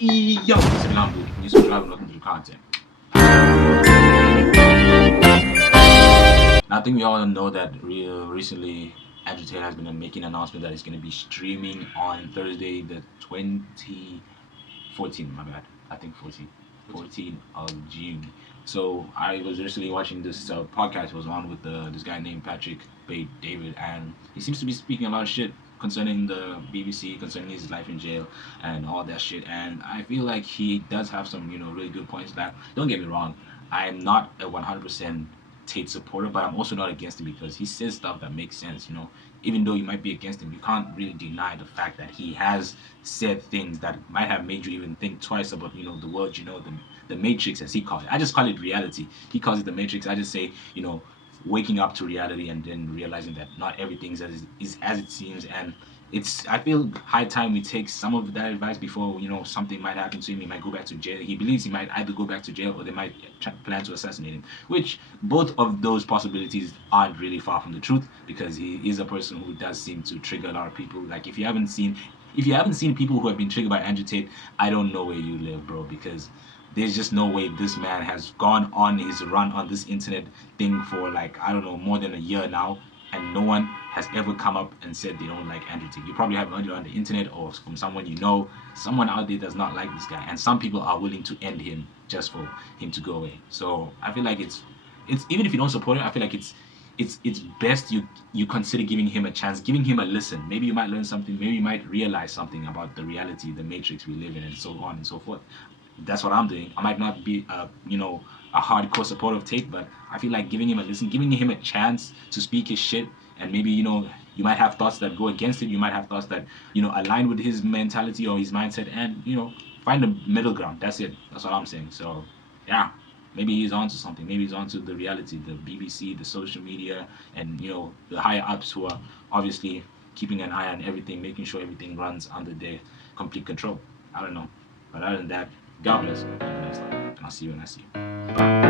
Yo, it's Milan you subscribe and listen to the content. Now, I think we all know that recently Andrew Tate has been making an announcement that he's going to be streaming on Thursday, the 2014. My bad. I think 14 of June. So I was recently watching this podcast. Was on with this guy named Patrick David, and he seems to be speaking a lot of shit concerning the BBC, concerning his life in jail and all that shit. And I feel like he does have some, really good points. That don't get me wrong, I'm not a 100% Tate supporter, but I'm also not against him because he says stuff that makes sense. Even though you might be against him, you can't really deny the fact that he has said things that might have made you even think twice about, the world, the matrix, as he calls it. I just call it reality. He calls it the matrix. I just say, waking up to reality and then realizing that not everything is as it seems. And I feel high time we take some of that advice before, something might happen to him. He might go back to jail. He believes he might either go back to jail or they might plan to assassinate him, which both of those possibilities aren't really far from the truth, because he is a person who does seem to trigger a lot of people. Like, if you haven't seen people who have been triggered by Andrew Tate, I don't know where you live, bro, because there's just no way this man has gone on his run on this internet thing for, like, I don't know, more than a year now, and no one has ever come up and said they don't like Andrew Tate. You probably have heard it on the internet or from someone you know. Someone out there does not like this guy, and some people are willing to end him just for him to go away. So I feel like it's even if you don't support him, I feel like it's best you consider giving him a chance, giving him a listen. Maybe you might learn something. Maybe you might realize something about the reality, the matrix we live in, and so on and so forth. That's what I'm doing. I might not be a hardcore supporter of Tate, but I feel like giving him a listen, giving him a chance to speak his shit, and maybe you might have thoughts that go against it. You might have thoughts that align with his mentality or his mindset, and find a middle ground. That's it. That's what I'm saying. So yeah, maybe he's onto something. Maybe he's onto the reality, the BBC, the social media, and the higher ups who are obviously keeping an eye on everything, making sure everything runs under their complete control. I don't know, but other than that, God bless. And I'll see you when I see you. Bye.